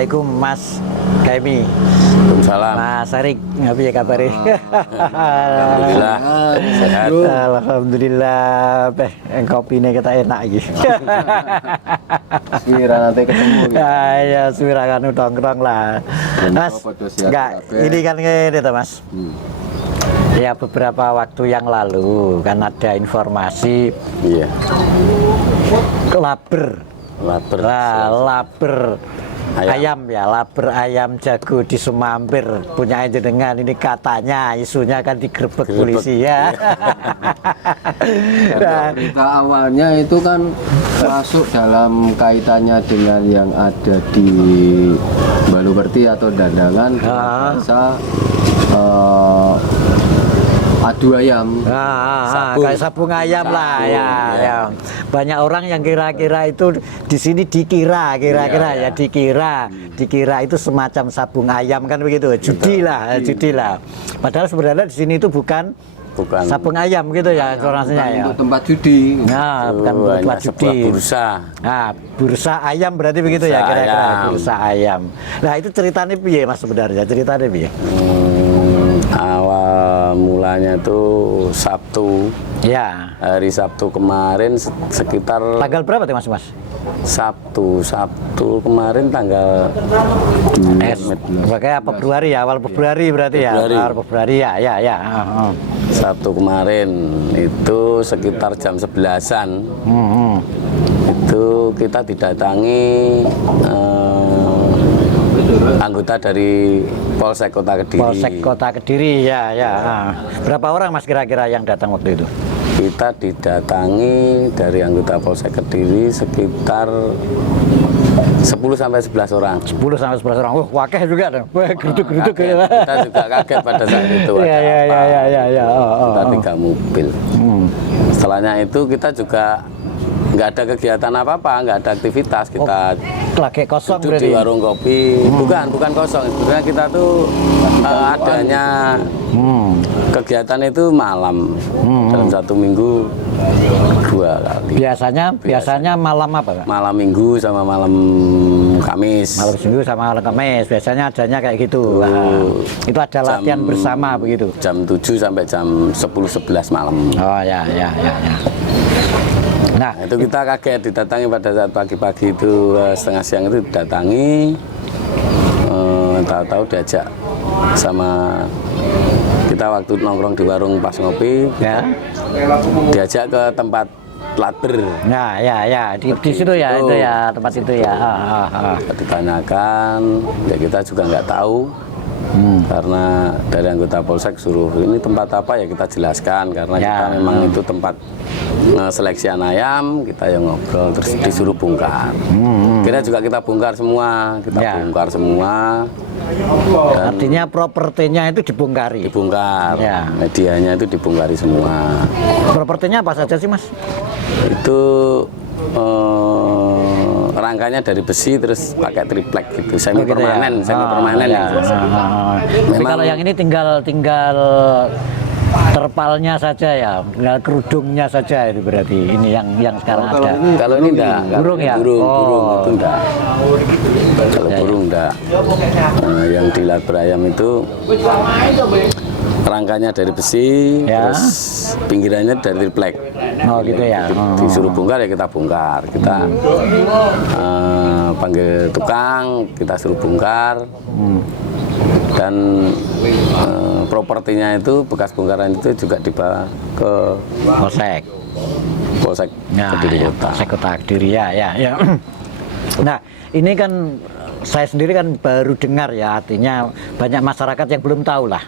Assalamualaikum Mas Kaimi. Waalaikumsalam. Mas Arik, ngapain ya kabarnya? Alhamdulillah sehat. Alhamdulillah, kopi ini kita enak gitu. Swira nanti ketemu gitu. Ya, swira kan nongkrong lah. Mas, enggak, ini kan gini tuh Mas. Ya beberapa waktu yang lalu kan ada informasi Iya. laber ayam ya, laber ayam jago di Semampir punya jenengan ini katanya isunya kan digerebek polisi ya. Nah, berita awalnya itu kan masuk dalam kaitannya dengan yang ada di Baluberti atau Dandangan bahasa adu ayam. Kayak sabung ayam lah ya. Banyak orang yang kira-kira itu di sini dikira itu semacam sabung ayam kan begitu. Judi lah. Padahal sebenarnya di sini itu bukan sabung ayam gitu ya informasinya ya. Untuk tempat judi. Nah, bukan untuk tempat judi. Bursa. Nah, bursa ayam berarti begitu ya kira-kira. Bursa ayam. Nah, itu ceritanya piye Mas sebenarnya? Ceritanya piye? Awal mulanya itu Sabtu. Ya. Hari Sabtu kemarin sekitar Tanggal berapa tuh Mas? Sabtu kemarin tanggal Pakai Februari ya, awal Februari berarti ya. Awal Februari ya. Sabtu kemarin itu sekitar jam 11-an. Itu kita didatangi anggota dari Polsek Kota Kediri. Polsek Kota Kediri ya. Berapa orang Mas kira-kira yang datang waktu itu? Kita didatangi dari anggota Polsek Kediri sekitar 10 sampai 11 orang. 10 sampai 11 orang. Wakeh juga dong. Geruduk-geruduk Kita juga kaget pada saat itu ada ya. Kita 3 mobil. Setelahnya itu kita juga nggak ada kegiatan apa-apa, nggak ada aktivitas. Kita lagi kosong duduk di warung kopi. Bukan kosong. Sebenarnya kita tuh adanya kegiatan itu malam. Dalam 1 minggu 2 kali. Biasanya malam apa Pak? Malam Minggu sama malam Kamis. Malam Minggu sama malam Kamis. Biasanya adanya kayak gitu. Itu ada latihan bersama begitu. Jam 7 sampai jam 10-11 malam. Oh ya. Nah, itu kita kaget didatangi pada saat pagi-pagi itu setengah siang itu didatangi, tahu-tahu diajak sama kita waktu nongkrong di warung pas ngopi, diajak ke tempat laber. Nah, ya di situ ya itu ya tempat itu ya. Ditanyakan, ya kita juga nggak tahu. Karena dari anggota Polsek suruh ini tempat apa ya kita jelaskan karena kita memang itu tempat seleksian ayam, kita yang ngobrol terus disuruh bongkar. Kita bongkar semua, bongkar semua. Dan artinya propertinya itu dibongkari. Medianya itu dibongkari semua. Propertinya apa saja sih Mas? Itu rangkanya dari besi terus pakai triplek gitu, semi permanen. Tapi kalau yang ini tinggal terpalnya saja ya, tinggal kerudungnya saja itu berarti ini yang sekarang ada. Kalau ini enggak. Burung ya? Burung itu enggak. Kalau burung enggak. Nah, yang di laber ayam itu rangkanya dari besi, terus pinggirannya dari triplek. Gitu ya. Disuruh bongkar ya kita bongkar. Kita panggil tukang, kita suruh bongkar. Dan propertinya itu bekas bongkaran itu juga dibawa ke Polsek Kediri Kota. Polsek Kota Kediri ya. Nah, ini kan saya sendiri kan baru dengar ya, artinya banyak masyarakat yang belum tahu lah.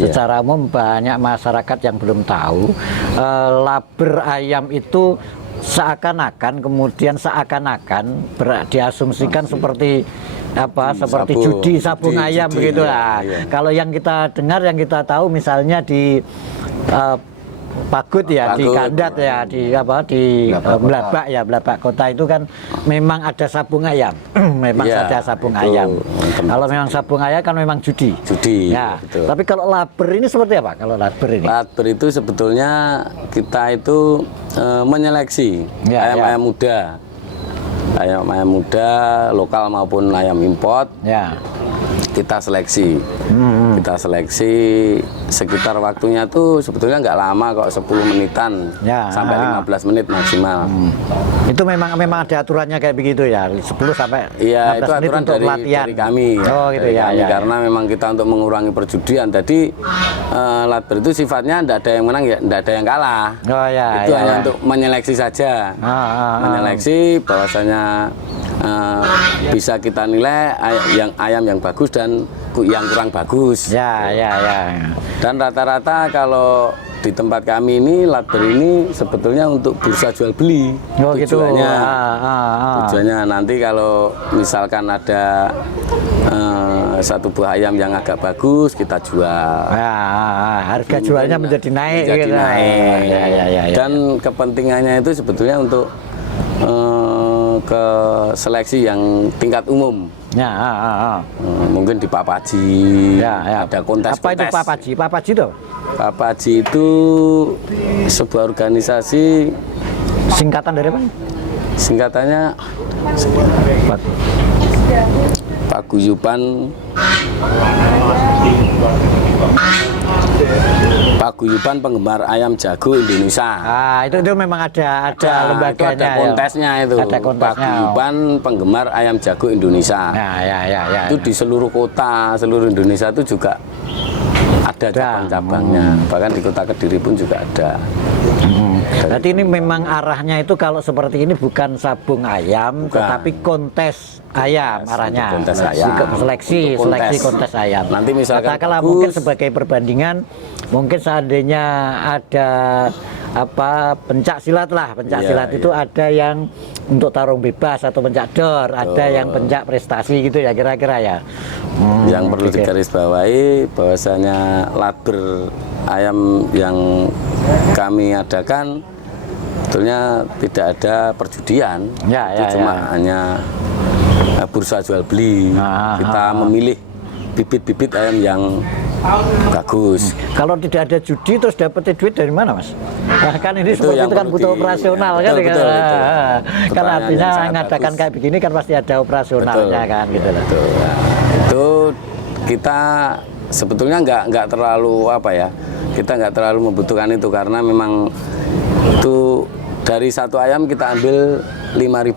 Secara umum banyak masyarakat yang belum tahu laber ayam itu seakan-akan diasumsikan seperti seperti judi sabung ayam begitu lah. Kalau yang kita dengar, yang kita tahu misalnya di Pagut ya, di Kandat ya, di Blabak Kota itu kan memang ada sabung ayam. Ada sabung ayam. Kalau memang sabung ayam kan memang judi. Ya. Betul. Tapi kalau laber ini seperti apa? Kalau laber ini? Laber itu sebetulnya kita itu menyeleksi ayam-ayam muda. ayam muda lokal maupun ayam import. Ya. Kita seleksi. Kita seleksi sekitar waktunya tuh sebetulnya nggak lama kok, 10 menitan sampai 15 menit maksimal. Itu memang ada aturannya kayak begitu ya, 10 sampai 15 itu menit aturan untuk pelatihan. dari kami. Oh gitu dari ya, kami, ya. Karena memang kita untuk mengurangi perjudian. Jadi latber itu sifatnya tidak ada yang menang ya, tidak ada yang kalah. Oh ya. Itu ya. hanya untuk menyeleksi saja. Menyeleksi bahwasanya bisa kita nilai ayam yang bagus dan yang kurang bagus. Ya. Dan rata-rata kalau di tempat kami ini latber ini sebetulnya untuk bursa jual beli. Oh gitu. Tujuannya nanti kalau misalkan ada satu buah ayam yang agak bagus kita jual. Harga jualnya menjadi naik. Menjadi naik. Ya. Dan kepentingannya itu sebetulnya untuk ke seleksi yang tingkat umum. Mungkin di Papaji ada kontes. Apa itu Papaji? Papaji itu? Papaji itu sebuah organisasi. Singkatan dari apa? Singkatannya Paguyuban Penggemar Ayam Jago Indonesia. Itu memang ada lembaganya. Itu ada kontesnya itu. Ada kontesnya. Paguyuban Penggemar Ayam Jago Indonesia. Ya. Itu di seluruh kota, seluruh Indonesia itu juga ada cabang-cabangnya. Bahkan di kota Kediri pun juga ada. Berarti ini memang arahnya itu kalau seperti ini bukan sabung ayam, tetapi kontes ayam arahnya. Kontes ayam. Seleksi kontes ayam. Nanti misalkan katakanlah mungkin sebagai perbandingan, mungkin seandainya ada pencak silat itu ada yang untuk tarung bebas atau pencak dor, ada yang pencak prestasi gitu ya kira-kira ya. Yang perlu digarisbawahi bahwasanya latber ayam yang kami adakan sebetulnya tidak ada perjudian. Itu cuma hanya bursa jual beli. Kita memilih bibit-bibit ayam yang bagus. Kalau tidak ada judi terus dapat duit dari mana, Mas? Nah, kan ini seperti itu kan butuh operasional kan? Betul. Kan artinya mengadakan kayak begini kan pasti ada operasionalnya kan gitu loh. Nah, itu kita sebetulnya nggak terlalu kita nggak terlalu membutuhkan itu karena memang itu dari satu ayam kita ambil Rp5.000.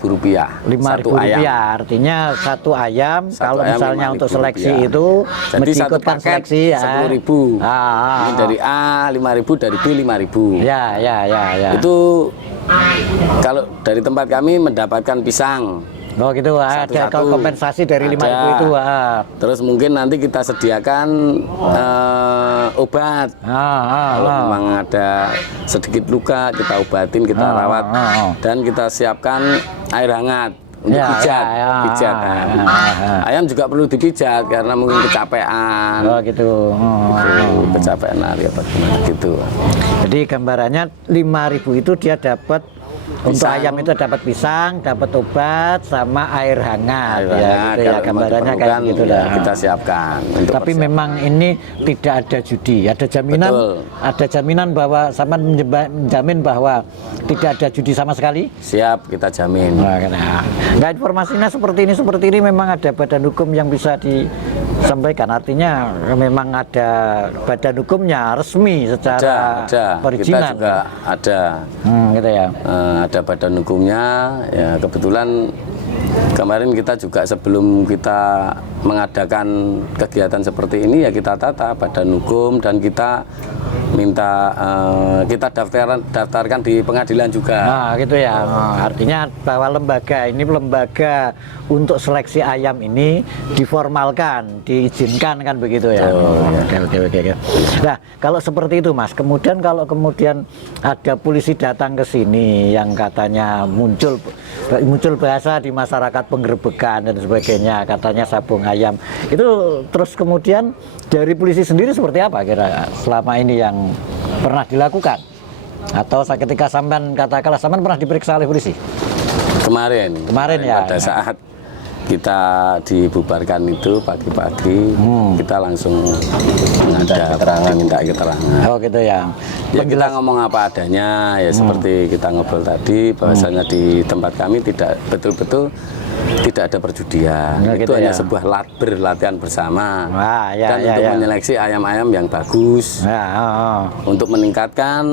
Rp5.000 artinya satu ayam kalau misalnya untuk seleksi itu jadi satu ikutkan paket seleksi ya. Rp10.000. Ini dari A Rp5.000, dari B Rp5.000. Ya. Itu kalau dari tempat kami mendapatkan pisang. Oh gitu, ada kompensasi dari Rp5.000 itu. Terus mungkin nanti kita sediakan obat. Kalau memang ada sedikit luka kita obatin, kita rawat, dan kita siapkan air hangat untuk pijat. Ayam juga perlu dipijat karena mungkin kecapean. Oh gitu. Kecapean hari apa gimana gitu. Jadi gambarannya Rp5.000 itu dia dapat untuk ayam itu dapat pisang, dapat obat, sama air hangat. Gambarannya kayak gitu lah. Kita siapkan. Tapi memang ini tidak ada judi. Ada jaminan, ada jaminan bahwa sama menjamin bahwa tidak ada judi sama sekali. Siap, kita jamin. Nah, informasinya seperti ini memang ada badan hukum yang bisa disampaikan. Artinya memang ada badan hukumnya resmi secara perizinan. Kita juga ada. Gitu ya. Ada badan hukumnya, ya kebetulan kemarin kita juga sebelum kita mengadakan kegiatan seperti ini ya kita tata badan hukum dan kita minta kita daftarkan di pengadilan juga. Nah gitu ya, artinya bahwa lembaga untuk seleksi ayam ini diformalkan, diizinkan kan begitu ya. Oke. Nah kalau seperti itu Mas, kemudian kalau ada polisi datang ke sini yang katanya muncul bahasa di masyarakat penggerebekan dan sebagainya, katanya sabung ayam, itu terus kemudian dari polisi sendiri seperti apa kira selama ini yang pernah dilakukan? Atau ketika sampean pernah diperiksa oleh polisi? Kemarin ya. Pada saat kita dibubarkan itu pagi-pagi, kita langsung diminta keterangan. Oh gitu ya. Ya kita ngomong apa adanya, ya seperti kita ngobrol tadi, bahwasanya di tempat kami tidak betul-betul tidak ada perjudian. Nah, itu gitu hanya ya. sebuah latihan bersama. Wah, ya, dan ya, untuk ya. menyeleksi ayam-ayam yang bagus. Ya, Untuk meningkatkan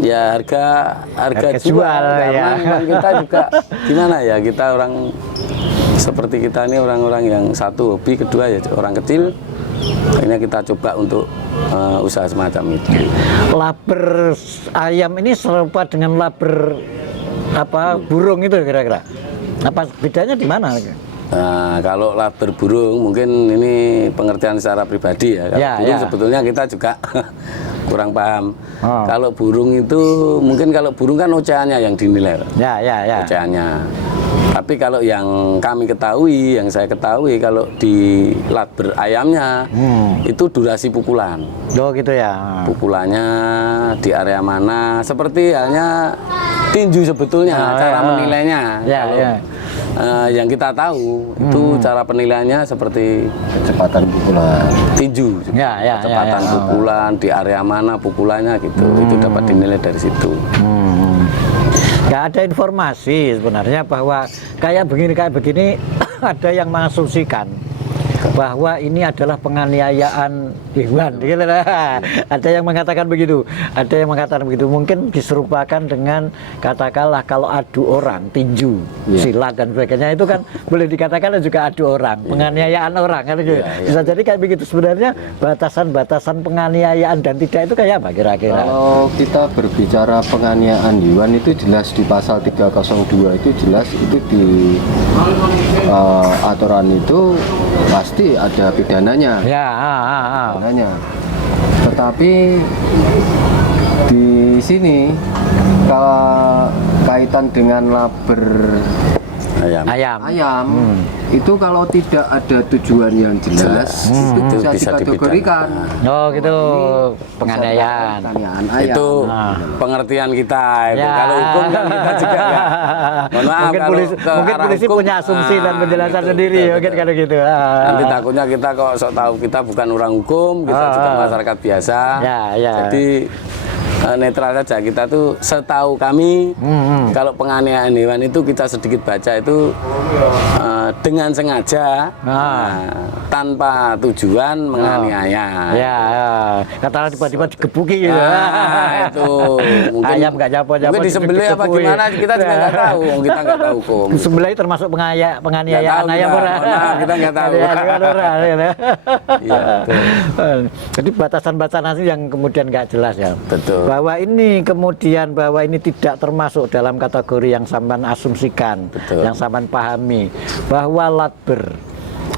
ya harga jual, karena ya. memang kita juga gimana ya, kita orang seperti kita ini orang-orang yang satu hobi, kedua ya orang kecil. Akhirnya kita coba untuk usaha semacam itu. Laber ayam ini serupa dengan laber burung itu kira-kira. Apa bedanya di mana? Nah, kalau laber burung mungkin ini pengertian secara pribadi ya. Kalau burung sebetulnya kita juga kurang paham. Kalau burung itu mungkin kalau burung kan ocehannya yang dinilai. Ya. Ocehannya. Tapi kalau yang kami ketahui, yang saya ketahui kalau di laber ayamnya itu durasi pukulan. Oh gitu ya. Pukulannya di area mana? Seperti halnya tinju sebetulnya cara menilainya. Yang kita tahu itu cara penilaiannya seperti kecepatan pukulan tinju, kecepatan pukulan di area mana pukulannya gitu. Itu dapat dinilai dari situ. Nggak ada informasi sebenarnya bahwa kayak begini ada yang mengasumsikan bahwa ini adalah penganiayaan hewan. Ada yang mengatakan begitu, mungkin diserupakan dengan katakanlah kalau adu orang, tinju, silat dan sebagainya itu kan boleh dikatakan juga adu orang, penganiayaan orang kan gitu. Bisa jadi kayak begitu. Sebenarnya batasan-batasan penganiayaan dan tidak itu kayak apa kira-kira? Kalau kita berbicara penganiayaan hewan itu jelas di pasal 302 itu jelas itu di aturan itu pasti ada pidananya. Pidananya. Tetapi di sini kalau kaitan dengan laber ayam itu kalau tidak ada tujuan yang jelas itu bisa dikategorikan. Oh gitu, penganiayaan. Itu pengertian kita. Kalau hukum kan kita juga ya. Mohon maaf, mungkin polisi punya asumsi dan penjelasan sendiri, mungkin kalau gitu. Nanti takutnya kita kok sok tahu kita bukan orang hukum, kita juga masyarakat biasa. Jadi netral saja, kita tuh setahu kami kalau penganiayaan hewan itu kita sedikit baca itu dengan sengaja tanpa tujuan menganiaya. Katakanlah tiba-tiba digebuki gitu. Itu mungkin ayam nggak nyapo-nyapo. Mungkin disembelih apa gimana kita juga nggak tahu. Kita nggak tahu hukum. Disembelih termasuk penganiayaan ayam orang. Kita nggak tahu. Jadi batasan-batasan yang kemudian nggak jelas ya. Betul. Bahwa ini tidak termasuk dalam kategori yang sampean asumsikan, yang sampean pahami, bahwa laber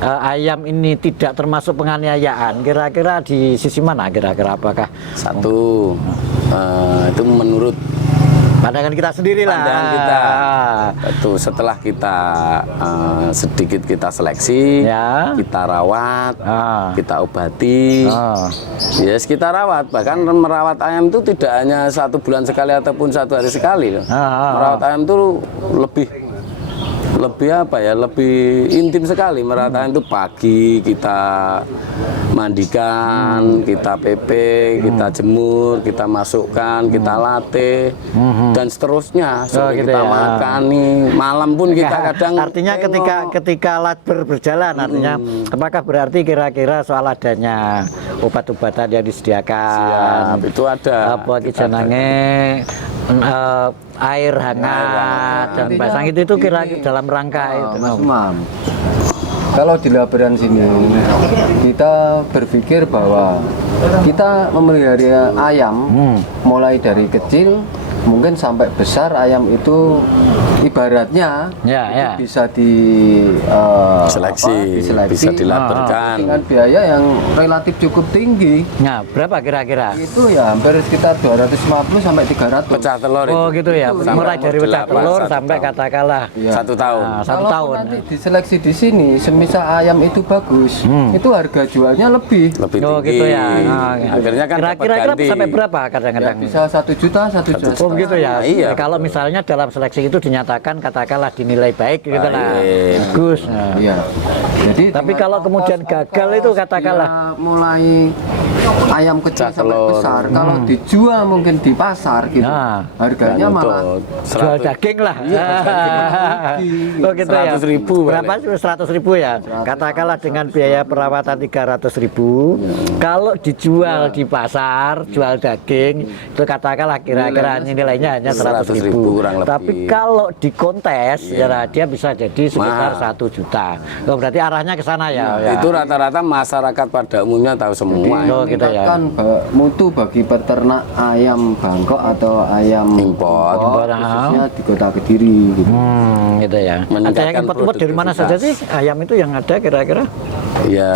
ayam ini tidak termasuk penganiayaan. Kira-kira di sisi mana? Kira-kira apakah satu itu menurut pandangan kita sendiri lah. Pandangan kita. Betul. Setelah kita sedikit kita seleksi, kita rawat, kita obati, yes kita rawat. Bahkan merawat ayam itu tidak hanya 1 bulan sekali ataupun 1 hari sekali. Merawat ayam itu lebih intim sekali. Merawat ayam itu pagi kita mandikan, kita pepe, kita jemur, kita masukkan, kita latih, dan seterusnya. Kita makan nih, malam pun kita kadang. Artinya ketika laber berjalan, artinya apakah berarti kira-kira soal adanya obat-obatan yang disediakan? Siap, itu ada. Apa jenenge air hangat dan basang itu kira-kira dalam rangka itu. Mas Umam, kalau di laberan sini kita berpikir bahwa kita memelihara ayam mulai dari kecil mungkin sampai besar. Ayam itu ibaratnya itu bisa diseleksi, bisa dilaberkan dengan biaya yang relatif cukup tinggi. Nah, berapa kira-kira? Itu ya hampir sekitar 250 sampai 300. Pecah telur itu. Oh gitu ya, mulai dari pecah telur sampai katakanlah 1 tahun. Satu Kalau tahun. nanti diseleksi di sini, semisal ayam itu bagus, itu harga jualnya lebih tinggi. Oh gitu ya. Akhirnya kan kira-kira sampai berapa kadang-kadang? Ya, bisa 1 juta, 1 juta. Oh gitu ya. Iya. Kalau misalnya dalam seleksi itu dinyatakan katakanlah dinilai baik gitu lah, Baik. bagus. Nah. Iya. Jadi Tapi dengan kalau kemudian ongkos gagal itu katakanlah dia mulai ayam kecil Pecah sampai telur. besar, kalau dijual mungkin di pasar gitu, Nah. harganya Dan malah untuk jual 100 daging lah. rugi. Oh gitu ya. 100.000 Berapa sih? 100.000 ya. Katakanlah dengan biaya perawatan 300.000. Kalau dijual di pasar, jual daging itu katakanlah kira-kira nilainya hanya 100.000. 100.000 kurang lebih. Tapi kalau di kontes ya dia bisa jadi sekitar 1 juta. Oh, berarti arahnya ke sana ya. Ya. Itu rata-rata masyarakat pada umumnya tahu semua. Oh, gitu ya. Meningkatkan mutu bagi peternak ayam Bangkok atau ayam Impor. khususnya di kota Kediri gitu. Gitu ya. Ada yang Meningkatkan import dari mana saja sih ayam itu yang ada kira-kira? Ya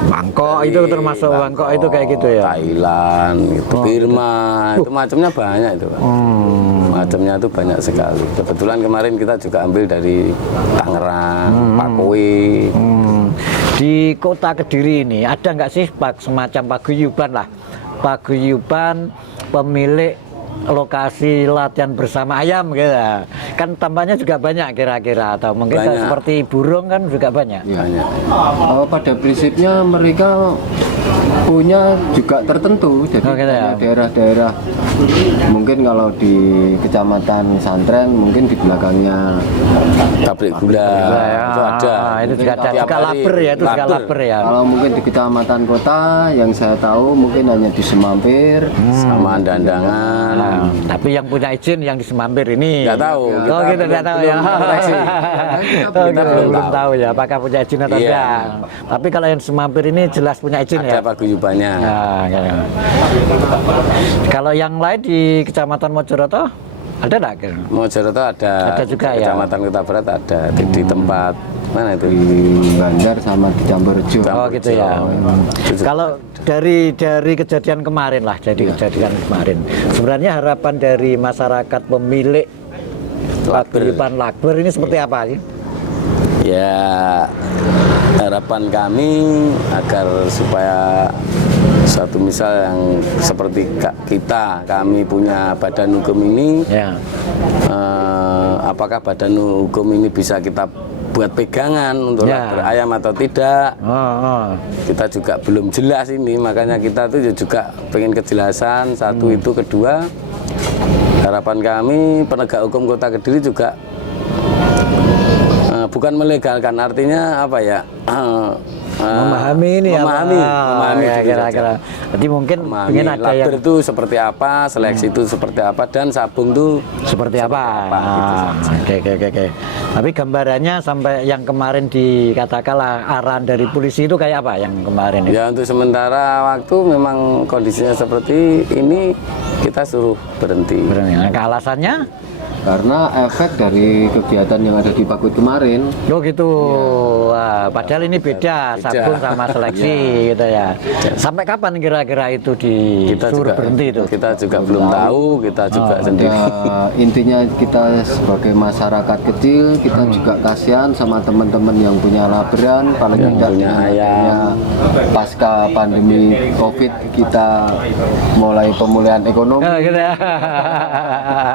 Bangkok itu termasuk Bangkok itu kayak gitu ya. Thailand, gitu, Birma, itu macamnya banyak itu, Pak. Macamnya itu banyak sekali. Kebetulan kemarin kita juga ambil dari Tangerang, Pakui. Di kota Kediri ini ada nggak sih semacam paguyuban lah, paguyuban pemilik lokasi latihan bersama ayam gitu. Kan tambahnya juga banyak kira-kira, atau mungkin Banyak. seperti burung kan juga banyak. Banyak. Pada prinsipnya mereka punya juga tertentu, jadi Oh, gitu ya. banyak daerah-daerah mungkin kalau di kecamatan Santren mungkin di belakangnya Pabrik gula, Ya, itu ada. itu juga ada Tiap juga hari laber ya, itu juga laber. laber ya. kalau mungkin di kecamatan kota yang saya tahu mungkin hanya di Semampir Sama dandangan. Nah, tapi yang punya izin yang di Semambir ini Nggak tahu. Oh gitu, nggak tahu ya. koreksi. Oh, Kita gitu, belum tahu. tahu ya apakah punya izin atau Iya. tidak. Tapi kalau yang Semambir ini jelas punya izin ya. Ada paguyubannya. Nah, gitu. Kalau yang lain di Kecamatan Mojoroto ada nggak? Mojoroto ada. Ada juga ya? Kecamatan Kota Barat ada di tempat mana itu? di Bandar sama di Camberjo. Oh gitu ya. Kalau dari kejadian kemarin lah, jadi kejadian kemarin. Sebenarnya harapan dari masyarakat pemilik paguyuban Lakber ini seperti apa sih? Ya, harapan kami agar supaya satu misal yang seperti kami punya badan hukum ini, Ya. apakah badan hukum ini bisa kita buat pegangan untuk Ya. berayam atau tidak? Oh. Kita juga belum jelas ini, makanya kita tuh juga pengen kejelasan satu itu. Kedua, harapan kami penegak hukum Kota Kediri juga bukan melegalkan, artinya apa ya, Memahami ini ya, memahami ya, dulu kira-kira. saja. Jadi mungkin Memahami ingin ada yang laber itu seperti apa, seleksi itu seperti apa, dan sabung itu seperti apa. gitu Oke. Tapi gambarannya sampai yang kemarin dikatakanlah arahan dari polisi itu kayak apa yang kemarin itu? ya untuk sementara waktu memang kondisinya seperti ini, kita suruh berhenti. Nah, alasannya? Karena efek dari kegiatan yang ada di Pakut kemarin. Oh gitu. Wah, padahal ini beda, sabun sama seleksi gitu ya. Sampai kapan kira-kira itu Kita disuruh juga berhenti itu? kita juga belum tahu, kita juga sendiri. Intinya kita sebagai masyarakat kecil kita juga kasihan sama teman-teman yang punya laberan, paling Yang tidak punya dengan ayam. adanya pasca pandemi COVID kita mulai pemulihan ekonomi. Oh, gitu ya.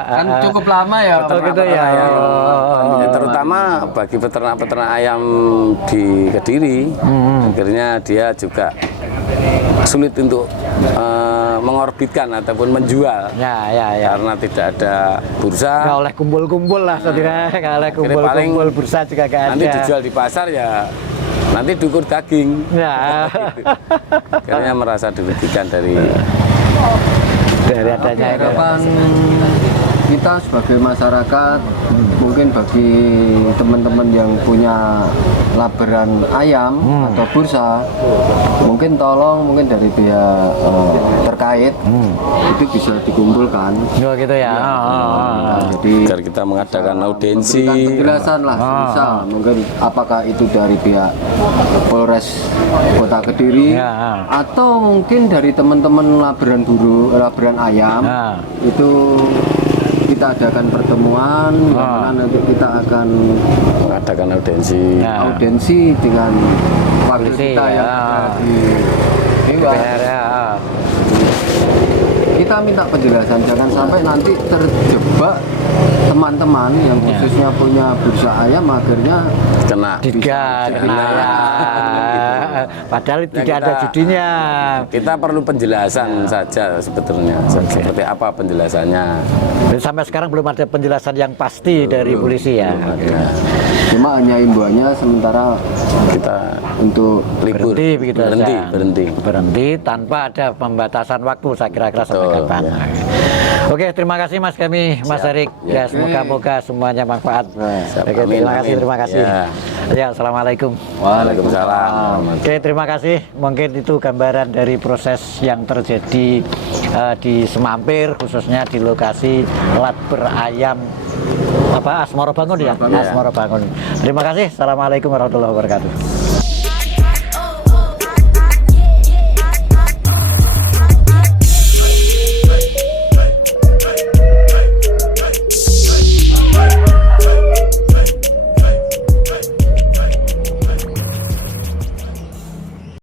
Kan cukup lama ya. Oh, gitu ya. Ya, terutama bagi peternak-peternak ayam di Kediri, akhirnya dia juga sulit untuk mengorbitkan ataupun menjual Ya. karena tidak ada bursa. Nggak oleh kumpul-kumpul lah, saudara. Nggak oleh Paling kumpul-kumpul, bursa juga nggak ada. Nanti dijual di pasar ya, nanti dukur daging. Ya. Akhirnya merasa dirugikan dari Dari adanya itu. Harapan kita sebagai masyarakat, mungkin bagi teman-teman yang punya laberan ayam atau bursa, mungkin tolong mungkin dari pihak terkait itu bisa dikumpulkan. Oh, gitu ya. Jadi agar kita mengadakan audiensi. memberikan penjelasan lah, misal mungkin apakah itu dari pihak Polres Kota Kediri Ya. atau mungkin dari teman-teman laberan ayam itu kita adakan pertemuan yang mana nanti kita akan Mengadakan audiensi. Ya. audiensi dengan wakil Polisi, kita yang ya. ada di Dewa. DPR ya. kita minta penjelasan, jangan sampai nanti terjebak teman-teman yang khususnya punya bursa ayam akhirnya kena Diga, padahal tidak ada judinya. kita perlu penjelasan saja sebetulnya seperti apa penjelasannya. Dan sampai sekarang belum ada penjelasan yang pasti dari polisi ya. cuma hanya imbauannya sementara Kita untuk libur Berhenti begitu berhenti saja. berhenti Berhenti tanpa ada pembatasan waktu, saya kira-kira sampai Betul, kapan. Oke, terima kasih Mas kami, Mas Erik. Ya, semoga semuanya manfaat. Siap. Oke, Amin, terima kasih. amin. Ya, assalamualaikum. Waalaikumsalam. Oke, terima kasih. Mungkin itu gambaran dari proses yang terjadi di Semampir, khususnya di lokasi Lat Berayam Asmoro Bangun ya. Asmoro Bangun. Terima kasih. Assalamualaikum warahmatullahi wabarakatuh.